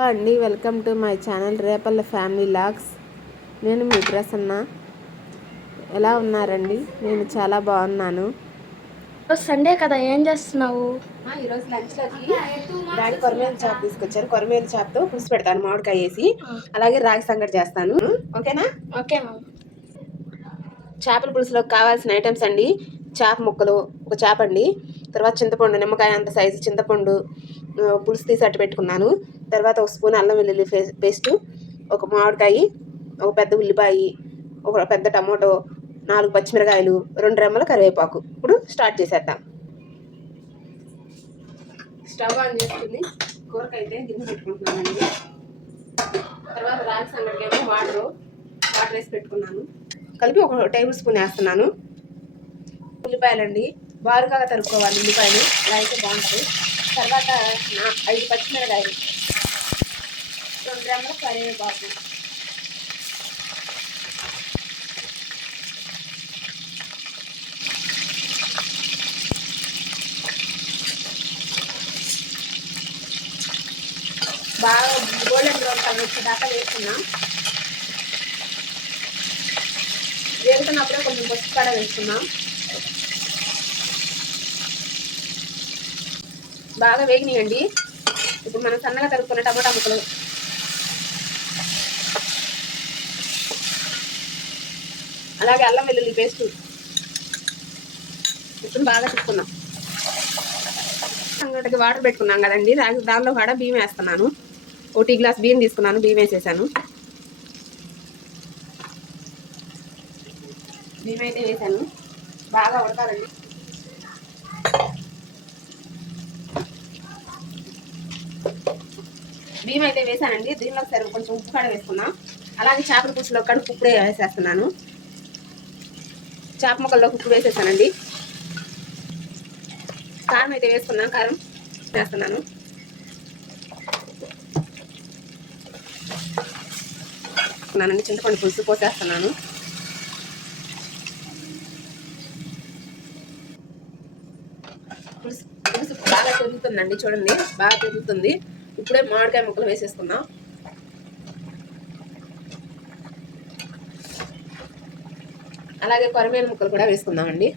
అండి, welcome to my channel Repalle family logs. నేను మీ ప్రసన్న. ఎలా ఉన్నారండి? నేను చాలా బాగున్నాను. సండే కదా, ఏం చేస్తున్నావు? ఈరోజు లంచ్లోకి డాడీ కొరమేలు చేప తీసుకొచ్చారు. కొరమేలు చేపతో పులుసు పెడతాను, మామిడికాయ వేసి. అలాగే రాగి సంగటి చేస్తాను. ఓకేనా? ఓకే. చేపల పులుసులోకి కావాల్సిన ఐటమ్స్ అండి: చేప ముక్కలు ఒక చేప అండి, తర్వాత చింతపండు, నిమ్మకాయ అంత సైజు చింతపండు పులుసు తీసి అట్టు పెట్టుకున్నాను. తర్వాత ఒక స్పూన్ అల్లం వెల్లుల్లి పేస్టు, ఒక మామిడికాయ, ఒక పెద్ద ఉల్లిపాయ, ఒక పెద్ద టమాటో, 4 పచ్చిమిరకాయలు, 2 రెమ్మల కరివేపాకు. ఇప్పుడు స్టార్ట్ చేసేద్దాం. స్టవ్ ఆన్ చేసుకుని కూరకైతే గిన్నె పెట్టుకుంటున్నానండి. తర్వాత రాగి సంగటికేమో వాటర్ వేసి పెట్టుకున్నాను. కలిపి 1 టేబుల్ స్పూన్ వేస్తున్నాను. ఉల్లిపాయలండి, బారుగా తరుక్కోవాలి ఉల్లిపాయలు, అలా అయితే బాగుంటుంది. తర్వాత 5 పచ్చిమిరకాయలు, 2 రెమ్మల కరివేపాకు, బాగా గోల్డెన్ బ్రౌన్ కలర్ వచ్చేదాకా వేసుకున్నాం. వేసుకున్నప్పుడే కొంచెం పసుపు కాడ వేసుకున్నాం. బాగా వేగినాయండి. ఇప్పుడు మనం సన్నగా తరుక్కున్న టమాటా ముక్కలు, అలాగే అల్లం వెల్లుల్లి పేస్టు ఇప్పుడు బాగా తిప్పుకున్నాం. సంగటికి వాటర్ పెట్టుకున్నాం కదండి, దానిలో కూడా బియ్యం వేస్తున్నాను. 1 టీ గ్లాస్ బియ్యం తీసుకున్నాను, బియ్యం వేసేసాను. బియ్యం అయితే వేసాను, బాగా ఉడకాలండి. బియ్యం అయితే వేసానండి. దీనిలో సరే కొంచెం ఉప్పు కాడ వేసుకున్నాం. అలాగే చేపల పులుసులో కడుపు ఉప్పుడే వేసేస్తున్నాను. చేప ముక్కల్లో ఉప్పు వేసేసానండి. కారం అయితే వేసుకున్నాను, కారం వేస్తున్నాను. చింతపండు పులుసు పోసేస్తున్నాను. పులుసు బాగా తిరుగుతుందండి, చూడండి బాగా తిరుగుతుంది. ఇప్పుడే మామిడికాయ ముక్కలు వేసేసుకుందాం. అలాగే కొరమేలు ముక్కలు కూడా వేసుకుందామండి.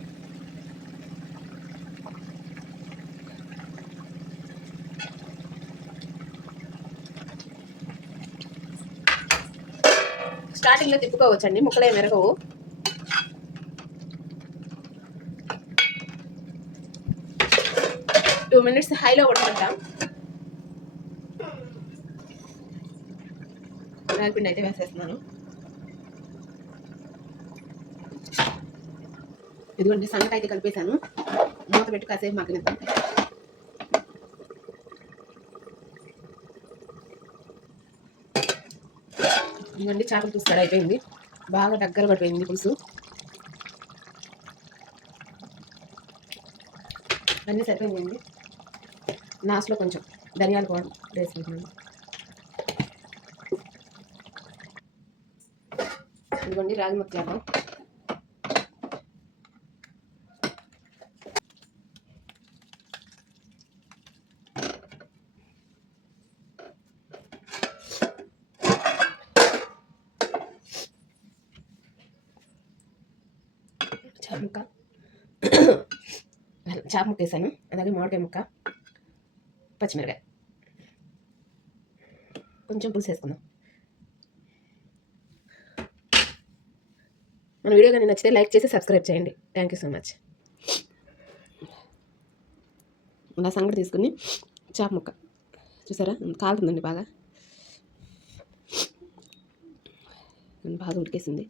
స్టార్టింగ్లో తిప్పుకోవచ్చండి, ముక్కలే మెరగవు. టూ మినిట్స్ హైలో ఉడకబెడతాం. రాగిపిండి అయితే వేసేస్తున్నాను. ఇదిగోండి సంగటి అయితే కలిపేశాను. మూత పెట్టి కాసేపు మగ్గనిద్దాం. ఇదిగోండి చేపల పులుసు కూడా అయిపోయింది, బాగా దగ్గర పడిపోయింది పులుసు. అన్నీ సరిపోయిందండి. లాస్ట్లో కొంచెం ధనియాల పౌడర్ వేసుకుంటున్నాను. ఇదిగోండి రాగి ముక్క చేద్దాం. చేప ముక్క వేసాను, అలాగే మామిడికాయ ముక్క, పచ్చిమిరకాయ, కొంచెం పులుసు వేసుకుందాం. మన వీడియో కానీ నచ్చితే లైక్ చేసి సబ్స్క్రైబ్ చేయండి. Thank you so much. ఇలా సంగటి తీసుకుని చేప ముక్క చూసారా కాలుతుందండి, బాగా బాగా ఉడికేసింది.